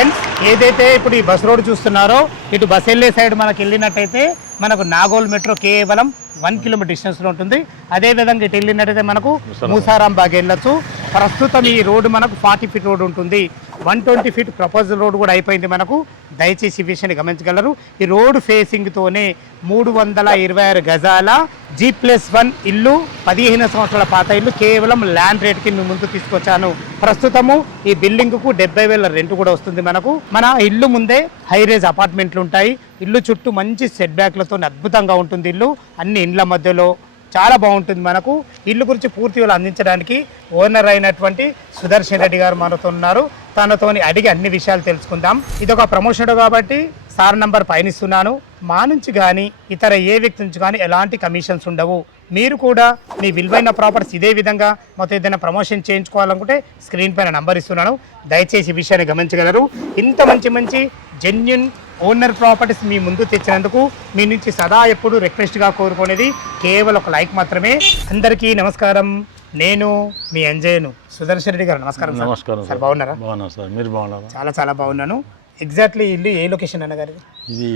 Friends ఏదైతే ఇప్పుడు ఈ బస్ రోడ్ చూస్తున్నారో ఇటు బస్ వెళ్ళే సైడ్ మనకు వెళ్ళినట్టయితే మనకు నాగోల్ మెట్రో కేవలం 1 కిలోమీటర్ డిస్టెన్స్లో ఉంటుంది. అదేవిధంగా ఇటు వెళ్ళినట్టయితే మనకు మూసారాం బాగ్ వెళ్ళొచ్చు. ప్రస్తుతం ఈ రోడ్డు మనకు 40 ఫీట్ రోడ్ ఉంటుంది. 120 ఫీట్ ప్రపోజల్ రోడ్ కూడా అయిపోయింది మనకు. దయచేసి ఈ విషయాన్ని గమనించగలరు. ఈ రోడ్ ఫేసింగ్తోనే 326 గజాల G+1 ఇల్లు, 15 సంవత్సరాల పాత ఇల్లు కేవలం ల్యాండ్ రేట్కి మీ ముందు తీసుకొచ్చాను. ప్రస్తుతము ఈ బిల్డింగ్కు 70,000 రెంట్ కూడా వస్తుంది మనకు. మన ఇల్లు ముందే హైరేజ్ అపార్ట్మెంట్లు ఉంటాయి. ఇల్లు చుట్టూ మంచి సెట్ బ్యాక్లతో అద్భుతంగా ఉంటుంది ఇల్లు. అన్ని ఇండ్ల మధ్యలో చాలా బాగుంటుంది మనకు. ఇల్లు గురించి పూర్తి వివరాలు అందించడానికి ఓనర్ అయినటువంటి సుదర్శన్ రెడ్డి గారు మనతో ఉన్నారు. తనతోని అడిగి అన్ని విషయాలు తెలుసుకుందాం. ఇది ఒక ప్రమోషన్ కాబట్టి సార్ నంబర్ పయనిస్తున్నాను. మా నుంచి కానీ ఇతర ఏ వ్యక్తి నుంచి కానీ ఎలాంటి కమిషన్స్ ఉండవు. మీరు కూడా మీ విలువైన ప్రాపర్టీస్ ఇదే విధంగా మొత్తం ఏదైనా ప్రమోషన్ చేయించుకోవాలనుకుంటే స్క్రీన్ పైన నంబర్ ఇస్తున్నాను. దయచేసి ఈ విషయాన్ని గమనించగలరు. ఇంత మంచి జెన్యున్ ఓనర్ ప్రాపర్టీస్ మీ ముందు తెచ్చినందుకు మీ నుంచి సదా ఎప్పుడు రిక్వెస్ట్గా కోరుకునేది కేవలం ఒక లైక్ మాత్రమే. అందరికీ నమస్కారం. నేను మీ అంజయ్యను. సుదర్శన్ రెడ్డి గారు నమస్కారం. నమస్కారం సార్. బాగున్నారా? బాగున్నాను సార్. మీరు బాగున్నారా? చాలా బాగున్నాను. ఎగ్జాక్ట్లీ ఇల్లు ఏ లొకేషన్ అన్నగారు? ఇది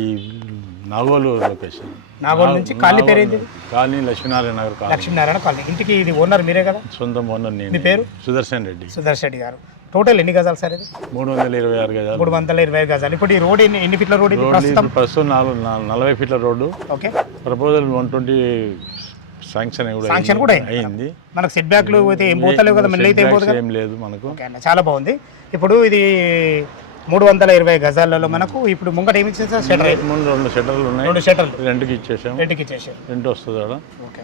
నాగోలు లొకేషన్. నాగోలు నుంచి కాలనీ పేరు ఏంటి? Colony Lakshminarayana Nagar colony. Lakshminarayana colony. ఇంటికి ఇది ఓనర్ మీరే కదా? సొంతం ఓనర్ నేను. మీ పేరు? సుదర్శన్ రెడ్డి. సుదర్శన్ రెడ్డి గారు. టోటల్ ఎన్ని గజాలు సార్ ఇది? 326 గజాలు. 320 గజాలు. ఇప్పుడు ఈ రోడ్ ఎన్ని ఫీట్ల రోడ్? ప్రస్తుతం 40 ఫీట్ల రోడ్డు. ఓకే. ప్రపోజల్ 120 శాంక్షన్ కూడా అయింది. మనకు సెట్ బ్యాక్లు అయితే ఏం పోతలేవు కదా? మళ్ళీ అయితే ఏం లేదు మనకు. చాలా బాగుంది. ఇప్పుడు ఇది 320 గజాలలో మనకు ఇప్పుడు ముంగట ఏమి ఇచ్చేది సార్? షటర్. ముందు 2 షటర్లు ఉన్నాయి. 2 షటర్లు రెంట్కి ఇచ్చేసాం. రెంట్ వస్తుంది కదా. ఓకే.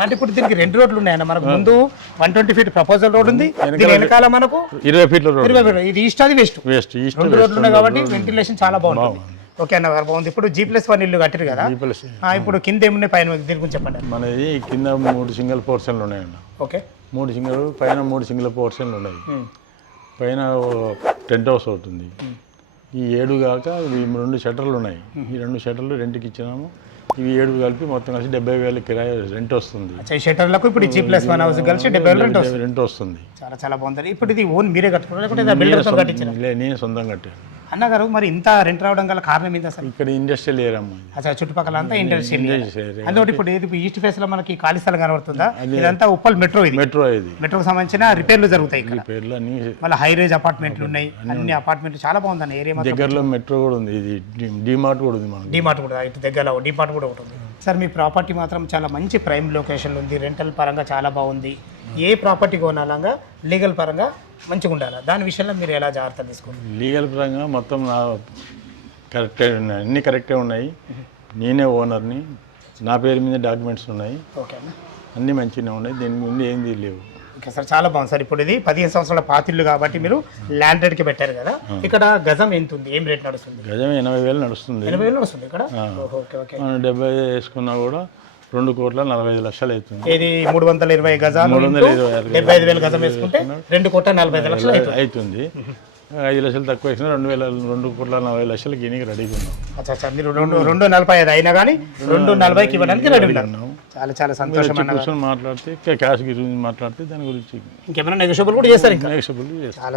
అంటే ఇప్పుడు దీనికి 2 రోడ్లు ఉన్నాయన్న. మనకు ముందు 120 ఫీట్ ప్రపోజల్ రోడ్ ఉంది. దీని వెనకాల మనకు 20 ఫీట్ల రోడ్. 20 ఫీట్. ఇది ఈస్ట్ అది వెస్ట్. రెండు రోడ్లు ఉన్నాయి కాబట్టి వెంటిలేషన్ చాలా బాగుంటుంది. ఓకే అన్న గారు, బాగుంది. ఇప్పుడు G+1 ఇల్లు కట్టారు కదా, ఇప్పుడు కింద ఏమున్నాయి పైన దీని గురించి చెప్పండి. మనది కింద 3 సింగిల్ పోర్షన్లు ఉన్నాయండి. ఓకే. 3 సింగిల్ పైన 3 సింగిల్ పోర్షన్లు ఉన్నాయి. పైన టెంట్ హౌస్ అవుతుంది. ఈ 7 కాక ఇవి 2 షటర్లు ఉన్నాయి. ఈ 2 షటర్లు రెంట్కి ఇచ్చినాము. ఇవి 7 కలిపి మొత్తం కలిసి 70,000 కిరాయి రెంట్ వస్తుంది. షటర్లకు ఇప్పుడు G+1 హౌస్ కలిసి 70,000 రెంట్ వస్తుంది. చాలా బాగుంది. ఇప్పుడు ఇది ఓన్ మీరే కట్టుకున్నారు లేకపోతే బిల్డర్తో కట్టించారు? నేను సొంతం కట్టాను. అన్నగారు, మరి ఇంత రెంట్ రావడం గల కారణం ఏంటి అసలు? ఇక్కడ ఇండస్ట్రియల్ ఏరియా అమ్మా. అసలు చుట్టుపక్కల అంతా ఇండస్ట్రియల్ ఏరియా. అందులో ఇప్పుడు ఈస్ట్ ఫేస్ లో మనకి ఖాళీ స్థలం కనబడుతుందా? ఇదంతా ఉప్పల్ మెట్రో. ఇది మెట్రోకి సంబంధించిన రిపేర్లు జరుగుతాయి ఇక్కడ. మళ్ళీ హై రేంజ్ అపార్ట్మెంట్లు ఉన్నాయి. అన్ని అపార్ట్మెంట్లు చాలా బాగుంది అన్న ఏరియా. దగ్గరలో మెట్రో కూడా ఉంది. ఇది డిమార్ట్ కూడా ఉంది. డిమార్ట్ కూడా ఇటు దగ్గరలో డిమార్ట్ కూడా ఉంటుంది. సార్, మీ ప్రాపర్టీ మాత్రం చాలా మంచి ప్రైమ్ లొకేషన్లో ఉంది. రెంటల్ పరంగా చాలా బాగుంది. ఏ ప్రాపర్టీ కొనాలంగా లీగల్ పరంగా మంచిగా ఉండాలి. దాని విషయంలో మీరు ఎలా జాగ్రత్తలు తీసుకోండి? లీగల్ పరంగా మొత్తం నా కరెక్టే ఉన్నాయి. అన్నీ కరెక్టే ఉన్నాయి. నేనే ఓనర్ని. నా పేరు మీద డాక్యుమెంట్స్ ఉన్నాయి. ఓకే అన్న. అన్నీ మంచిగానే ఉన్నాయి. దీని ముందు ఏంది లేవు. ఓకే సార్, చాలా బాగుంది సార్. ఇప్పుడు ఇది 15 సంవత్సరాల పాతిల్లు కాబట్టి మీరు ల్యాండ్ రేట్కి పెట్టారు కదా. ఇక్కడ గజం ఎంత ఉంది? ఏం రేట్ నడుస్తుంది? గజం 80,000 నడుస్తుంది. 80,000 నడుస్తుంది ఇక్కడ. ఓకే. 70 వేసుకున్నా కూడా 2,45,00,000 అవుతుంది. ఇది 320 గజాలు 75,000 గజం వేసుకుంటే 2,45,00,000 అవుతుంది. 5 లక్షలు తక్కువ వేసినా 2,40,00,000 గినికి రెడీగా ఉన్నాం. అచ్చా, మీరు 2,45 అయినా కానీ 2,40కి ఇవ్వడానికి రెడీ ఉన్నాం. చాలా సంతోషం. కూర్చొని మాట్లాడితే క్యాష్ గురించి మాట్లాడితే దాని గురించి ఇంకేమైనా నెగోషియబుల్ కూడా చేస్తారు.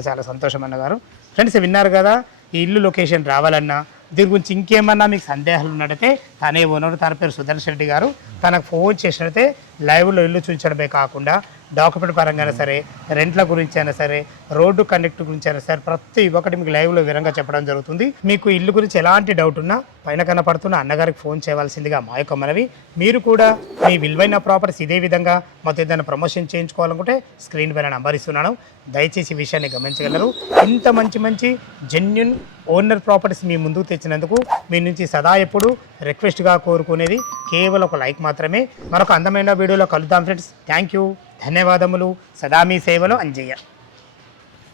చాలా సంతోషం అన్నగారు. ఫ్రెండ్స్, విన్నారు కదా, ఈ ఇల్లు లొకేషన్ రావాలన్నా దీని గురించి ఇంకేమన్నా మీకు సందేహాలు ఉన్నట్టయితే తనే ఓనర్, తన పేరు సుదర్శన్ రెడ్డి గారు. తనకు ఫోన్ చేసినట్టయితే లైవ్లో ఇల్లు చూపించడమే కాకుండా డాక్యుమెంట్ పరంగా అయినా సరే, రెంట్ల గురించి అయినా సరే, రోడ్డు కనెక్ట్ గురించి అయినా సరే, ప్రతి ఒక్కటి మీకు లైవ్లో వివరంగా చెప్పడం జరుగుతుంది. మీకు ఇల్లు గురించి ఎలాంటి డౌట్ ఉన్నా పైన కనపడుతున్న అన్నగారికి ఫోన్ చేయవలసిందిగా మా యొక్క మనవి. మీరు కూడా మీ విలువైన ప్రాపర్టీస్ ఇదే విధంగా మొత్తం ఏదైనా ప్రమోషన్ చేయించుకోవాలనుకుంటే స్క్రీన్ పైన నంబర్ ఇస్తున్నాను. దయచేసి ఈ విషయాన్ని గమనించగలరు. ఇంత మంచి జెన్యున్ ఓనర్ ప్రాపర్టీస్ మీ ముందుకు తెచ్చినందుకు మీ నుంచి సదా ఎప్పుడు రిక్వెస్ట్గా కోరుకునేది కేవలం ఒక లైక్ మాత్రమే. మరొక అందమైన వీడియోలో కలుద్దాం ఫ్రెండ్స్. థ్యాంక్ యూ, ధన్యవాదములు. సదా మీ సేవలో అంజయ్య.